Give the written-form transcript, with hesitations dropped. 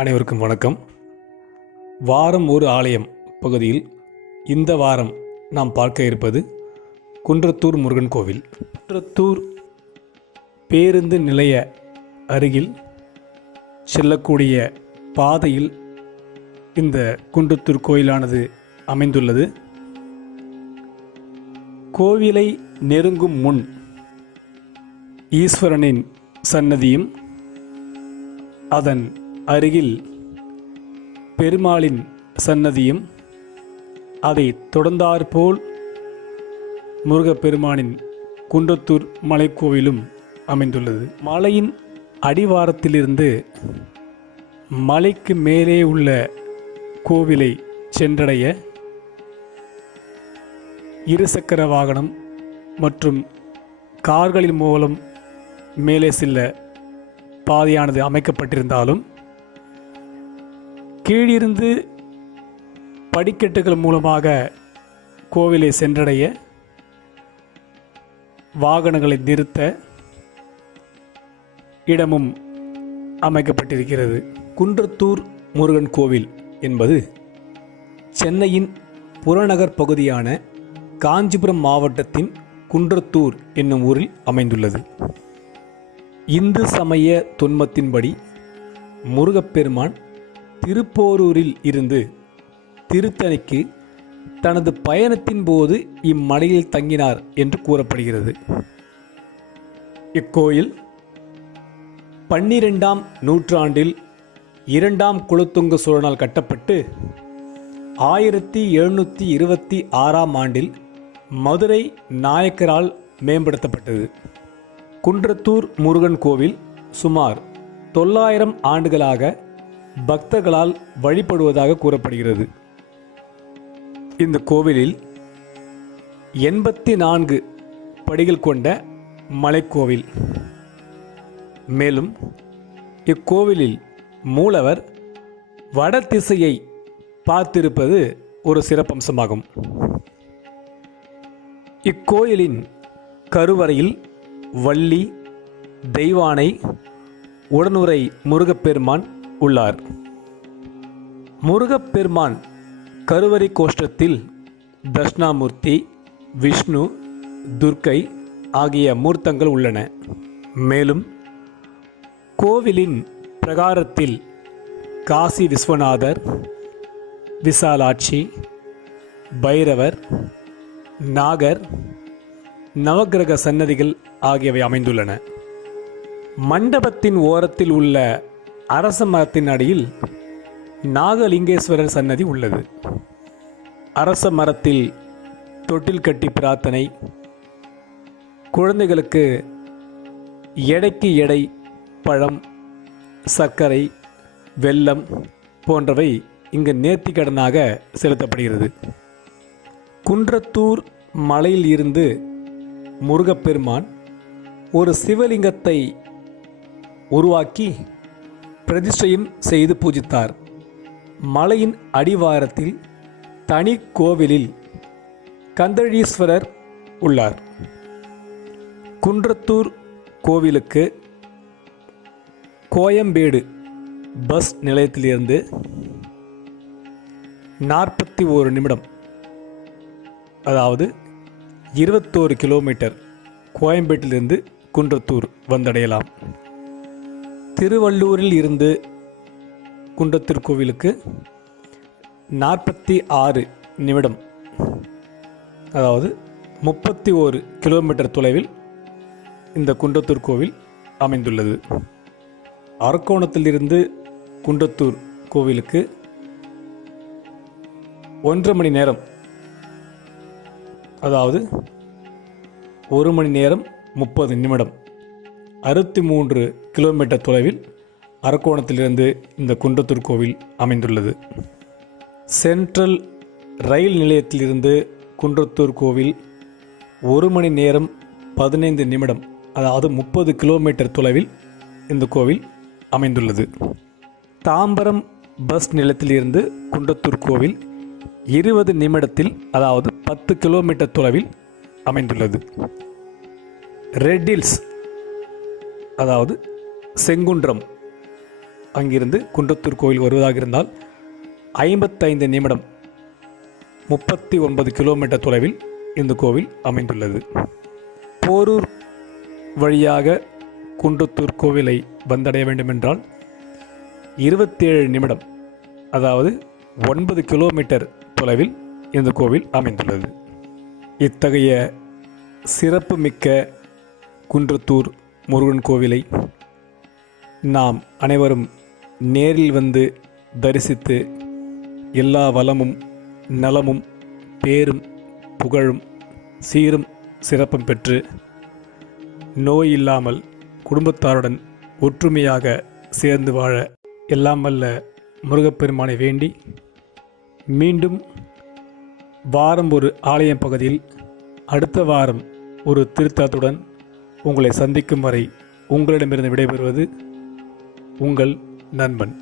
அனைவருக்கும் வணக்கம். வாரம் ஒரு ஆலயம் பகுதியில் இந்த வாரம் நாம் பார்க்க இருப்பது குன்றத்தூர் முருகன் கோவில். குன்றத்தூர் பேருந்து நிலைய அருகில் செல்லக்கூடிய பாதையில் இந்த குன்றத்தூர் கோயிலானது அமைந்துள்ளது. கோவிலை நெருங்கும் முன் ஈஸ்வரனின் சன்னதியும் அதன் அருகில் பெருமாளின் சன்னதியும் அதை தொடர்ந்தாற்போல் முருகப்பெருமானின் குன்றத்தூர் மலைக்கோவிலும் அமைந்துள்ளது. மலையின் அடிவாரத்திலிருந்து மலைக்கு மேலே உள்ள கோவிலை சென்றடைய இருசக்கர வாகனம் மற்றும் கார்களின் மூலம் மேலே செல்ல பாதையானது அமைக்கப்பட்டிருந்தாலும் கீழிருந்து படிக்கட்டுகள் மூலமாக கோவிலை சென்றடைய வாகனங்களை நிறுத்த இடமும் அமைக்கப்பட்டிருக்கிறது. குன்றத்தூர் முருகன் கோவில் என்பது சென்னையின் புறநகர் பகுதியான காஞ்சிபுரம் மாவட்டத்தின் குன்றத்தூர் என்னும் ஊரில் அமைந்துள்ளது. இந்து சமய தொன்மத்தின்படி முருகப்பெருமான் திருப்போரூரில் இருந்து திருத்தணிக்கு தனது பயணத்தின் போது இம்மலையில் தங்கினார் என்று கூறப்படுகிறது. இக்கோயில் 12ஆம் நூற்றாண்டில் 2ஆம் குலோத்துங்க சோழனால் கட்டப்பட்டு 1726ஆம் ஆண்டில் மதுரை நாயக்கரால் மேம்படுத்தப்பட்டது. குன்றத்தூர் முருகன் கோவில் சுமார் 900 ஆண்டுகளாக பக்தர்களால் வழிபடுவதாக கூறப்படுகிறது. இந்த கோவிலில் 84 படிகள் கொண்ட மலைக்கோவில். மேலும் இக்கோவிலில் மூலவர் வட திசையை பார்த்திருப்பது ஒரு சிறப்பம்சமாகும். இக்கோயிலின் கருவறையில் வள்ளி, தெய்வானை, உடனுறை முருகப்பெருமான் உள்ளார். முருகப்பெருமான் கருவறை கோஷ்டத்தில் தட்சிணாமூர்த்தி, விஷ்ணு, துர்க்கை ஆகிய மூர்த்தங்கள் உள்ளன. மேலும் கோவிலின் பிரகாரத்தில் காசி விஸ்வநாதர், விசாலாட்சி, பைரவர், நாகர், நவக்கிரக சன்னதிகள் ஆகியவை அமைந்துள்ளன. மண்டபத்தின் ஓரத்தில் உள்ள அரச மரத்தின் அடியில் நாகலிங்கேஸ்வரர் சன்னதி உள்ளது. அரச மரத்தில் தொட்டில் கட்டி பிரார்த்தனை, குழந்தைகளுக்கு எடைக்கு எடை பழம், சர்க்கரை, வெல்லம் போன்றவை இங்கு நேர்த்திக்கடனாக செலுத்தப்படுகிறது. குன்றத்தூர் மலையில் இருந்து முருகப்பெருமான் ஒரு சிவலிங்கத்தை உருவாக்கி பிரதிஷ்டையும் செய்து பூஜித்தார். மலையின் அடிவாரத்தில் தனி கோவிலில் கந்தழீஸ்வரர் உள்ளார். குன்றத்தூர் கோவிலுக்கு கோயம்பேடு பஸ் நிலையத்திலிருந்து 41 நிமிடம், அதாவது 21 கிலோமீட்டர் கோயம்பேட்டிலிருந்து குன்றத்தூர் வந்தடையலாம். திருவள்ளூரில் இருந்து குன்றத்தூர் கோவிலுக்கு 46 நிமிடம், அதாவது 31 கிலோமீட்டர் தொலைவில் இந்த குன்றத்தூர் கோவில் அமைந்துள்ளது. அரக்கோணத்திலிருந்து குன்றத்தூர் கோவிலுக்கு 1.5 மணி நேரம், அதாவது 1 மணி நேரம் 30 நிமிடம், 63 கிலோமீட்டர் தொலைவில் அரக்கோணத்திலிருந்து இந்த குன்றத்தூர் கோவில் அமைந்துள்ளது. சென்ட்ரல் ரயில் நிலையத்திலிருந்து குன்றத்தூர் கோவில் 1 மணி நேரம் 15 நிமிடம், அதாவது 30 கிலோமீட்டர் தொலைவில் இந்த கோவில் அமைந்துள்ளது. தாம்பரம் பஸ் நிலையத்திலிருந்து குன்றத்தூர் கோவில் 20 நிமிடத்தில், அதாவது 10 கிலோமீட்டர் தொலைவில் அமைந்துள்ளது. ரெட் ஹில்ஸ், அதாவது செங்குன்றம் அங்கிருந்து குன்றத்தூர் கோவில் வருவதாக இருந்தால் 55 நிமிடம் 39 கிலோமீட்டர் தொலைவில் இந்த கோவில் அமைந்துள்ளது. போரூர் வழியாக குன்றத்தூர் கோவிலை வந்தடைய வேண்டுமென்றால் 27 நிமிடம், அதாவது 9 கிலோமீட்டர் தொலைவில் இந்த கோவில் அமைந்துள்ளது. இத்தகைய சிறப்புமிக்க குன்றத்தூர் முருகன் கோவிலை நாம் அனைவரும் நேரில் வந்து தரிசித்து எல்லா வளமும் நலமும் பேரும் புகழும் சீரும் சிறப்பும் பெற்று நோய் இல்லாமல் குடும்பத்தாருடன் ஒற்றுமையாக சேர்ந்து வாழ எல்லாம் வல்ல முருகப்பெருமானை வேண்டி மீண்டும் வாரம் ஒரு ஆலயம் பகுதியில் அடுத்த வாரம் ஒரு திருத்தலத்துடன் உங்களை சந்திக்கும் வரை உங்களிடமிருந்து விடைபெறுவது உங்கள் நண்பன்.